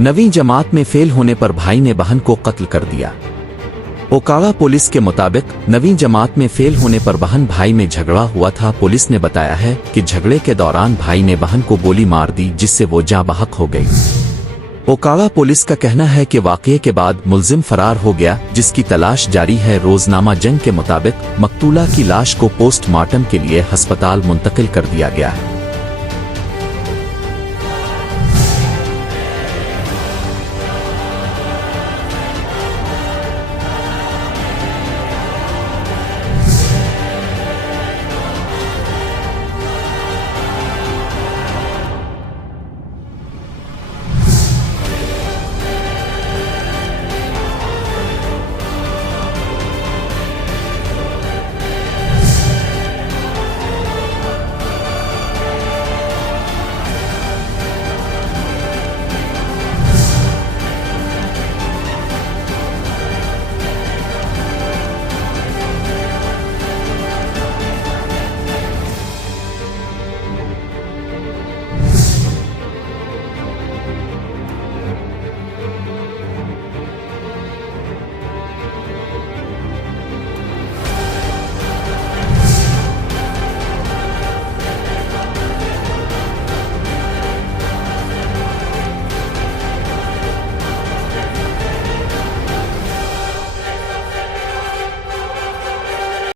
नवीं जमात में फेल होने पर भाई ने बहन को कत्ल कर दिया। ओकाड़ा पुलिस के मुताबिक नवीं जमात में फेल होने पर बहन भाई में झगड़ा हुआ था। पुलिस ने बताया है कि झगड़े के दौरान भाई ने बहन को गोली मार दी, जिससे वो जाँ बहक हो गई। ओकाड़ा पुलिस का कहना है कि वाकये के बाद मुलजिम फरार हो गया, जिसकी तलाश जारी है। रोजनामा जंग के मुताबिक मकतूला की लाश को पोस्टमार्टम के लिए अस्पताल मुंतकिल कर दिया गया है।